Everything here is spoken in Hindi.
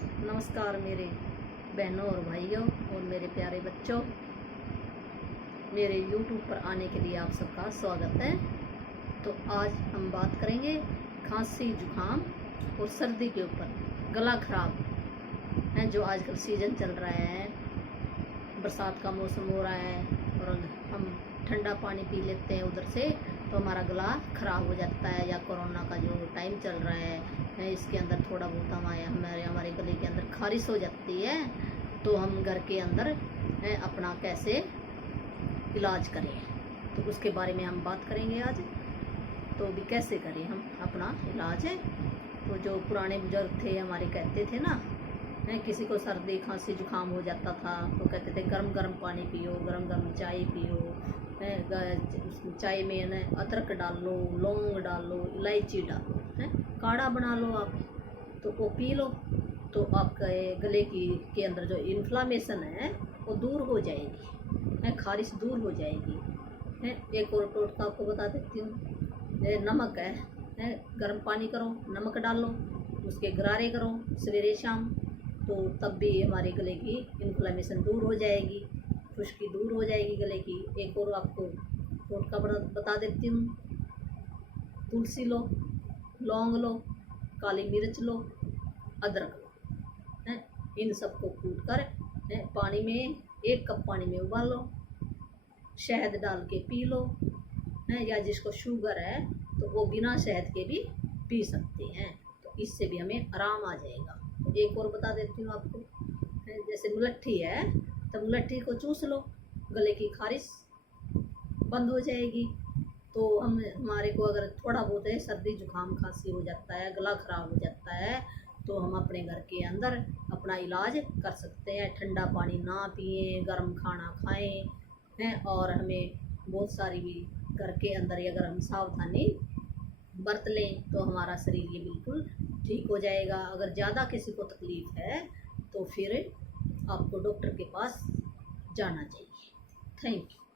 नमस्कार मेरे बहनों और भाइयों और मेरे प्यारे बच्चों, मेरे YouTube पर आने के लिए आप सबका स्वागत है। तो आज हम बात करेंगे खांसी जुकाम और सर्दी के ऊपर। गला खराब है जो आजकल सीज़न चल रहा है, बरसात का मौसम हो रहा है और हम ठंडा पानी पी लेते हैं उधर से, तो हमारा गला ख़राब हो जाता है। या कोरोना का जो टाइम चल रहा है इसके अंदर थोड़ा बहुत हमारे गले के अंदर खारिश हो जाती है। तो हम घर के अंदर अपना कैसे इलाज करें, तो उसके बारे में हम बात करेंगे आज। तो भी कैसे करें हम अपना इलाज है। तो जो पुराने बुजुर्ग थे हमारे कहते थे ना, किसी को सर्दी खांसी जुकाम हो जाता था तो कहते थे गरम गरम पानी पियो, गरम गरम चाय पियो, चाय में ना अदरक डाल लो, लौंग डालो, इलायची डालो, काढ़ा बना लो आप, तो वो पी लो। तो आपका गले के अंदर जो इन्फ्लामेशन है वो दूर हो जाएगी, खारिश दूर हो जाएगी। एक और टोटका आपको बता देती हूँ। नमक है, गर्म पानी करो, नमक डालो, उसके गरारे करो सवेरे शाम, तो तब भी हमारे गले की इन्फ्लामेशन दूर हो जाएगी, खुश्की दूर हो जाएगी गले की। एक और आपको टोटका बता देती हूँ। तुलसी लो, लौंग लो, काली मिर्च लो, अदरक लो, इन सबको कूट कर पानी में 1 कप पानी में उबाल लो, शहद डाल के पी लो। या जिसको शुगर है तो वो बिना शहद के भी पी सकते हैं, तो इससे भी हमें आराम आ जाएगा। तो एक और बता देती हूँ आपको, जैसे मुलट्ठी है तो मुलट्ठी को चूस लो, गले की खारिश बंद हो जाएगी। तो हमारे को अगर थोड़ा बहुत है सर्दी जुकाम खांसी हो जाता है, गला ख़राब हो जाता है, तो हम अपने घर के अंदर अपना इलाज कर सकते हैं। ठंडा पानी ना पिए, गर्म खाना खाएं, और हमें बहुत सारी भी घर के अंदर ही अगर हम सावधानी बरत लें तो हमारा शरीर ये बिल्कुल ठीक हो जाएगा। अगर ज़्यादा किसी को तकलीफ़ है तो फिर आपको डॉक्टर के पास जाना चाहिए। Thank you.